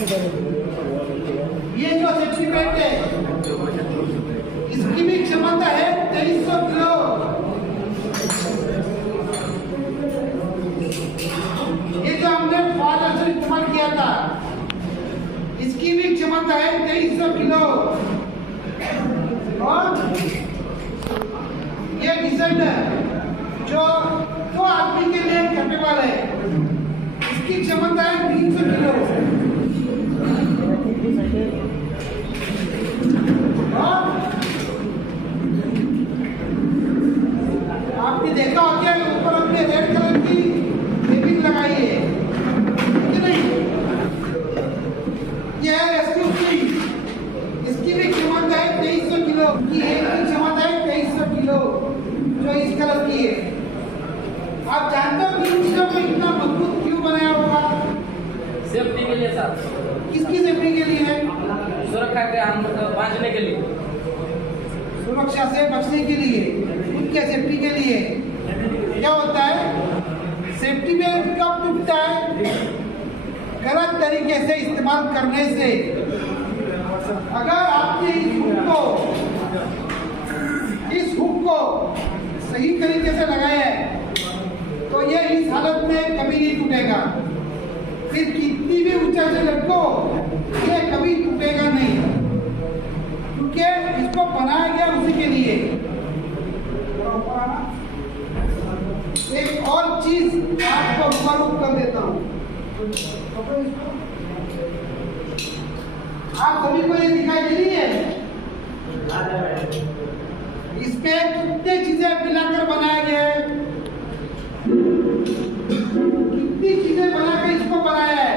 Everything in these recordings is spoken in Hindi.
ये जो सेफ्टी बेल्ट है इसकी भी क्षमता है 2300 किलो। ये जो हमने फादर से इस्तेमाल किया था इसकी भी क्षमता है 2300 किलो। और ये डिसेंडर जो दो आदमी के लिए कैपेबल है इसकी क्षमता है 300 किलो। और आपने देखा होगा ऊपर हमने रेड कलर की केबिन लगाई है कि नहीं? ये है रेस्क्यू की, इसकी भी क्षमता है 2300 किलो की है। इसकी क्षमता है 2300 किलो जो इस कलर की है। आप जानते हो कि इसको इतना मजबूत क्यों बनाया होगा? सेफ्टी के लिए सर। किसकी सेफ्टी के लिए है? सुरक्षा के हम बांचने के लिए, सुरक्षा से बचने के लिए, उनके सेफ्टी के लिए। क्या होता है सेफ्टी बेल्ट कब टूटता है? गलत तरीके से इस्तेमाल करने से। अगर आपने इस हुक को सही तरीके से लगाया है तो ये इस हालत में कभी नहीं टूटेगा। फिर कितनी भी ऊंचाई से लटको ये कभी टूटेगा नहीं, क्योंकि इसको बनाया गया उसी के लिए। एक और चीज आपको मालूम कर देता हूँ। आप सभी को ये दिखाई दे रही है? इसमें कितने चीजें मिलाकर बनाया गया है? कितनी चीजें बनाकर इसको बनाया है?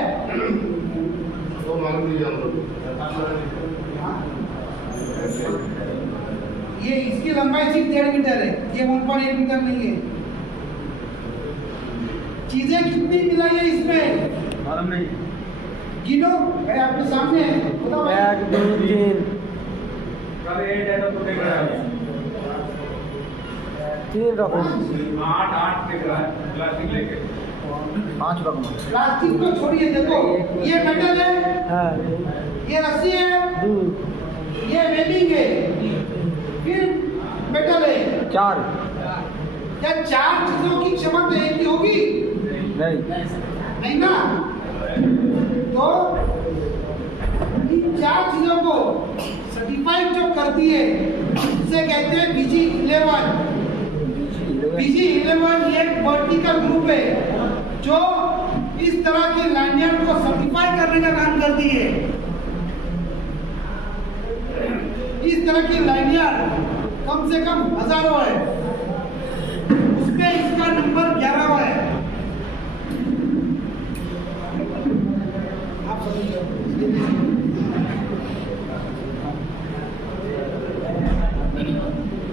वो मालूम नहीं जानते। ये इसकी लंबाई सिर्फ 1.5 मीटर है, ये 1.8 मीटर नहीं है। चीजें कितनी मिलाई है इसमें मालूम नहीं। गिनो, है आपके सामने है। बताओ भाई। 1 2 3 3 रकम 8 दिख रहा है प्लास्टिक लेके। 5 रकम। प्लास्टिक को छोड़िए, देखो ये मेटल है, हाँ ये रस्सी है, 2 ये वेल्डिंग है, फिर मेटल है। 4 क्या 4 चीजों की क्षमता एक ही होगी? नहीं नहीं ना। तो इन 4 चीजों को सर्टिफाइड जो करती है उसे कहते हैं BG11। BG11 एक वर्टिकल ग्रुप है जो इस तरह के लाइनियर को सर्टिफाई करने का काम करती है। इस तरह की लाइनियर कम से कम हजारों है, उसमें इसका नंबर 11वां है। आप समझिए।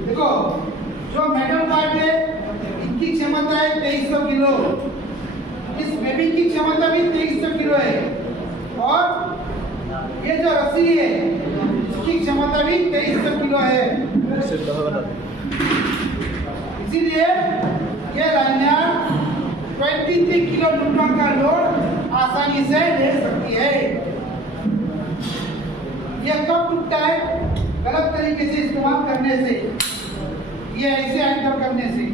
देखो जो मेटल पार्ट है इनकी क्षमता है 2300 किलो, इस वेबिंग की क्षमता भी 2300 किलो है, और ये जो रस्सी है इसकी क्षमता भी 2300 किलो है। इसीलिए ये लाइनर 23 किलो न्यूटन का लोड आसानी से ले सकती है। ये कब टूटता है? गलत तरीके से इस्तेमाल करने से, ये ऐसे एंटर करने से।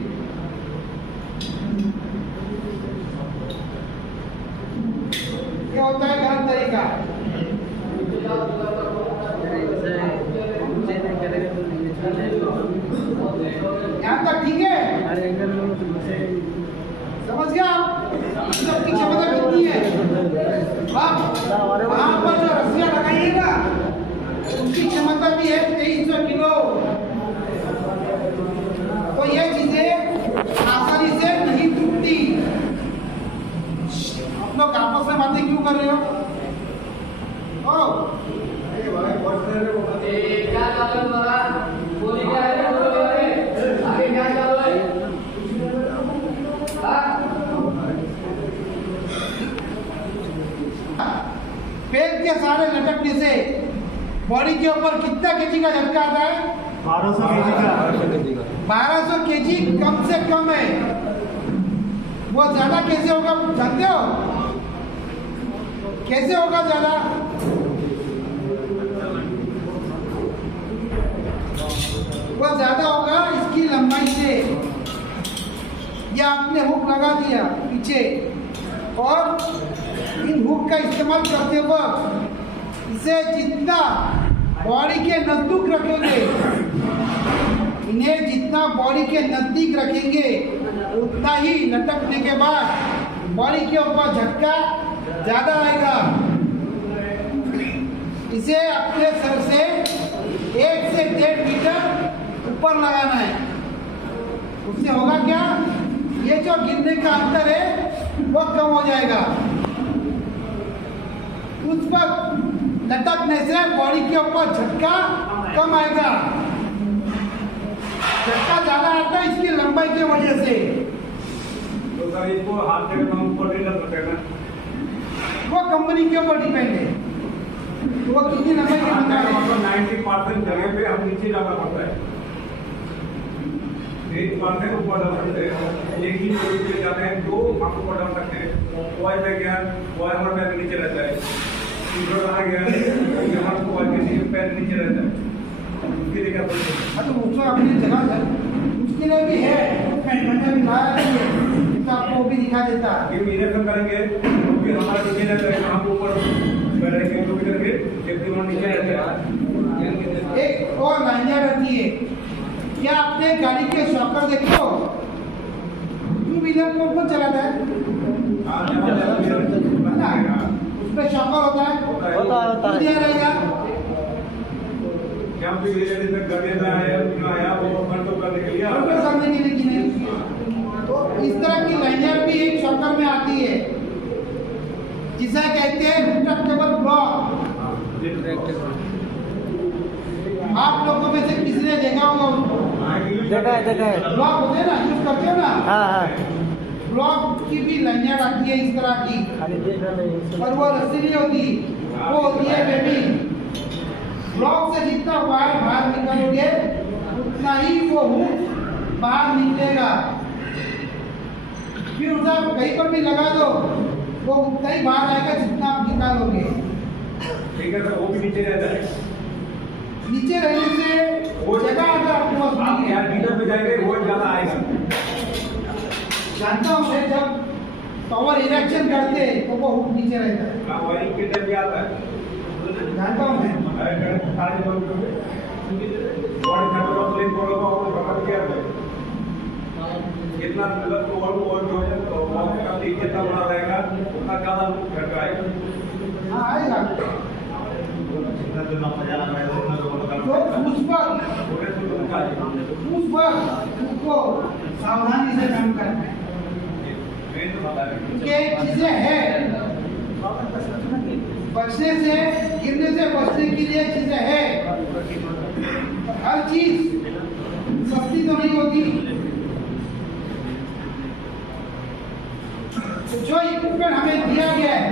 ये होता है गलत तरीका। यहाँ तक ठीक है? समझ गया आप? सबकी क्षमता कितनी है? वहाँ पर जो रस्सियाँ लगाइएगा उसकी क्षमता भी है 2300 किलो। तो ये चीजें आसानी से नहीं टूटती। आप लोग आपस में बातें क्यों कर रहे हो? क्या चालू है? बोली क्या है? आगे क्या चालू है? पेड़ के सारे लटकने से बॉडी के ऊपर कितना केजी का झटका आता है? 1200 केजी का। 1200 केजी कम से कम है। वो ज्यादा कैसे होगा जानते हो? कैसे होगा ज्यादा? वो ज्यादा होगा इसकी लंबाई से। ये आपने हुक लगा दिया पीछे और इन हुक का इस्तेमाल करते वक्त इसे जितना बॉडी के नजदीक रखेंगे, इन्हें जितना बॉडी के नजदीक रखेंगे उतना ही लटकने के बाद बॉडी के ऊपर झटका ज्यादा आएगा। इसे अपने सर से 1 से 1.5 मीटर ऊपर लगाना है। उससे होगा क्या? ये जो गिरने का अंतर है वो कम हो जाएगा। उस पर लटकने से बॉडी के ऊपर झटका कम आएगा। झटका ज्यादा आता है इसकी लंबाई की वजह से। तो सर इसको हाथ से ऊपर नहीं कर सकते ना? वो कंपनी के ऊपर डिपेंड है। तो वो कितनी लंबाई के बना है? 90% जगह पे हम नीचे जाना पड़ता है, 1% ऊपर जा सकते हैं। एक ही जोड़ी पे जाते हैं, 2 हम ऊपर जा सकते हैं। कॉइल पे गया, कॉइल हमारा पैर नीचे रहता है। सीधो आ गया, हमारा कॉइल के पैर नीचे रहता है। उसके लिए क्या बोलते हैं? तो उसको अपनी जगह है, उसके लिए भी है। घंटा भी लाया है, तो आपको वो भी दिखा देता है। ये इरेक्शन करेंगे तो फिर हमारा नीचे रहता है, हम ऊपर बैठेंगे तो भी करके एक दिन नीचे रहता है। एक और लाइनें रहती है। क्या आपने गाड़ी के शॉकर देखो? 2 व्हीलर को कौन चलाता है? उसमें शॉकर होता है, होता है। दिया रहेगा। क्या भी गड्ढे में आया वो कंट्रोल करने के लिए कंट्रोल करने के लिए कि नहीं। तो इस तरह की लाइनें भी एक शॉकर में आती है, जिसे कहते हैं रिट्रैक्टेबल ब्लॉक। आप लोगों में से किसी ने देखा होगा उनको? देखा है। ब्लॉक होते हैं ना, यूज करते हो ना? हाँ। ब्लॉक की भी लाइनें आती है इस तरह की, खाली देख रहे हैं। और वो रस्सी नहीं होती, वो होती है बेबी। ब्लॉक से जितना वायर बाहर निकालोगे उतना ही वो हुक बाहर निकलेगा। फिर उसे आप कहीं पर भी लगा दो, वो उतना ही बाहर आएगा जितना आप निकालोगे। ठीक है सर, वो भी नीचे रहता है। नीचे रहने से वो जगह अगर आपके पास आप नहीं यार है, मीटर पे जाएंगे वो ज्यादा आएगा। जानता हूँ मैं, जब पावर इरेक्शन करते हैं तो वो हुक नीचे रहता है। ना वायरिंग के टाइम भी आता है, जानता हूँ मैं। जितना मतलब जितना बड़ा रहेगा उतना ज्यादा झटका आएगा। हाँ आएगा। तो उस पर उसको सावधानी से काम करना है। क्योंकि चीजें हैं, बचने से, गिरने से बचने के लिए चीजें हैं। हर चीज सस्ती तो नहीं होती। तो जो इक्विपमेंट हमें दिया गया है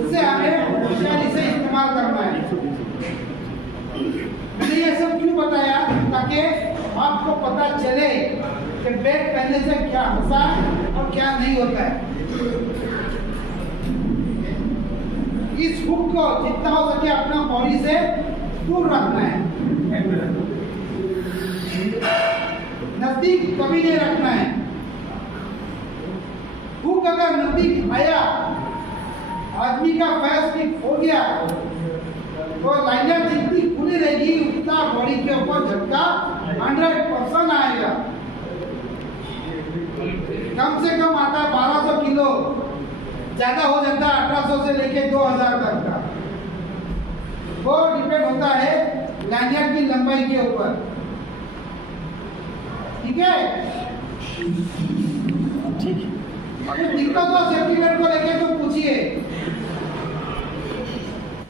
उसे हमें होशियारी से इस्तेमाल करना है। मैंने ये सब क्यों बताया? ताकि आपको पता चले कि बैग पहनने से क्या होता है और क्या नहीं होता है। इस हुक को जितना हो सके अपना बॉडी से दूर रखना है, नजदीक कभी नहीं रखना है। हुक अगर नजदीक आया, आदमी का पैर स्लिप हो गया, तो लाइनर जितनी खुली रहेगी उतना बॉडी के ऊपर झटका 100% आएगा। कम से कम आता है 1200 किलो, ज्यादा हो जाता है 1800 से लेके 2000 तक का। वो डिपेंड होता है लाइनर की लंबाई के ऊपर। ठीक है? ठीक है। दिक्कत हो सेफ्टी बेल्ट को लेके तो पूछिए।